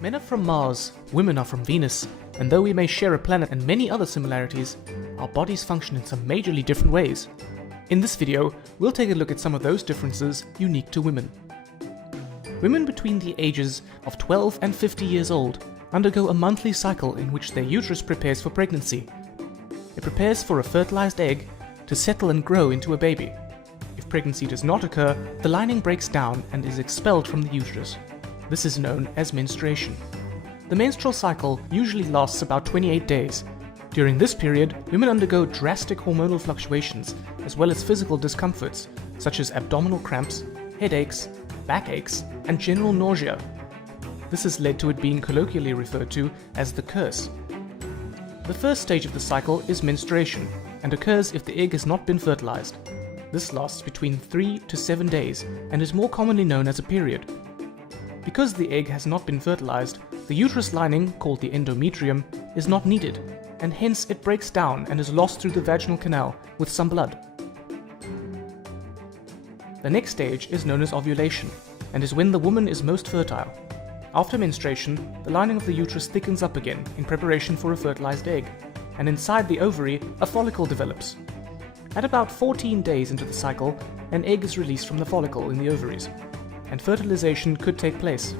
Men are from Mars, women are from Venus, and though we may share a planet and many other similarities, our bodies function in some majorly different ways. In this video, we'll take a look at some of those differences unique to women. Women between the ages of 12 and 50 years old undergo a monthly cycle in which their uterus prepares for pregnancy. It prepares for a fertilized egg to settle and grow into a baby. If pregnancy does not occur, the lining breaks down and is expelled from the uterus. This is known as menstruation. The menstrual cycle usually lasts about 28 days. During this period, women undergo drastic hormonal fluctuations as well as physical discomforts such as abdominal cramps, headaches, backaches, and general nausea. This has led to it being colloquially referred to as the curse. The first stage of the cycle is menstruation and occurs if the egg has not been fertilized. This lasts between 3 to 7 days and is more commonly known as a period. Because the egg has not been fertilized, the uterus lining, called the endometrium, is not needed, and hence it breaks down and is lost through the vaginal canal with some blood. The next stage is known as ovulation, and is when the woman is most fertile. After menstruation, the lining of the uterus thickens up again in preparation for a fertilized egg, and inside the ovary, a follicle develops. At about 14 days into the cycle, an egg is released from the follicle in the ovaries, and fertilization could take place.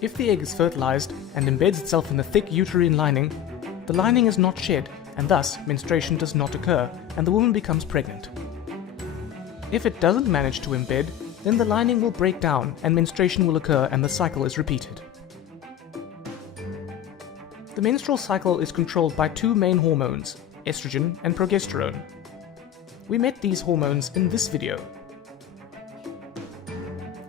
If the egg is fertilized and embeds itself in the thick uterine lining, the lining is not shed, and thus menstruation does not occur, and the woman becomes pregnant. If it doesn't manage to embed, then the lining will break down and menstruation will occur and the cycle is repeated. The menstrual cycle is controlled by two main hormones, estrogen and progesterone. We met these hormones in this video.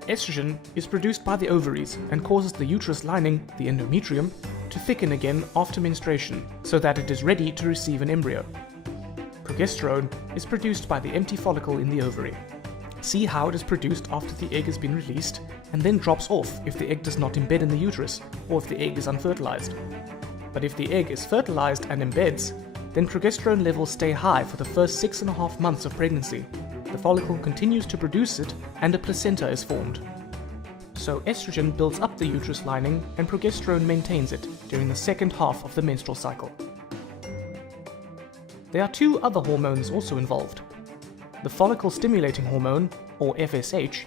Estrogen is produced by the ovaries and causes the uterus lining, the endometrium, to thicken again after menstruation so that it is ready to receive an embryo. Progesterone is produced by the empty follicle in the ovary. See how it is produced after the egg has been released and then drops off if the egg does not embed in the uterus or if the egg is unfertilized. But if the egg is fertilized and embeds, then progesterone levels stay high for the first 6.5 months of pregnancy. The follicle continues to produce it and a placenta is formed. So estrogen builds up the uterus lining and progesterone maintains it during the second half of the menstrual cycle. There are two other hormones also involved: the follicle stimulating hormone, or FSH,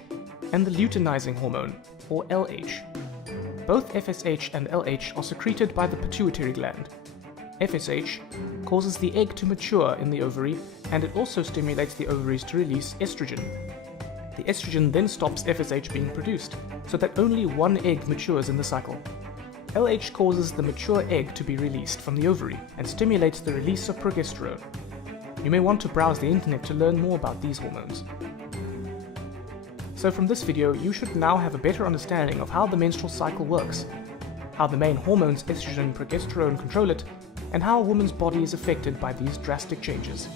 and the luteinizing hormone, or LH. Both FSH and LH are secreted by the pituitary gland. FSH causes the egg to mature in the ovary, and it also stimulates the ovaries to release estrogen. The estrogen then stops FSH being produced, so that only one egg matures in the cycle. LH causes the mature egg to be released from the ovary and stimulates the release of progesterone. You may want to browse the internet to learn more about these hormones. So from this video, you should now have a better understanding of how the menstrual cycle works, how the main hormones estrogen and progesterone control it, and how a woman's body is affected by these drastic changes.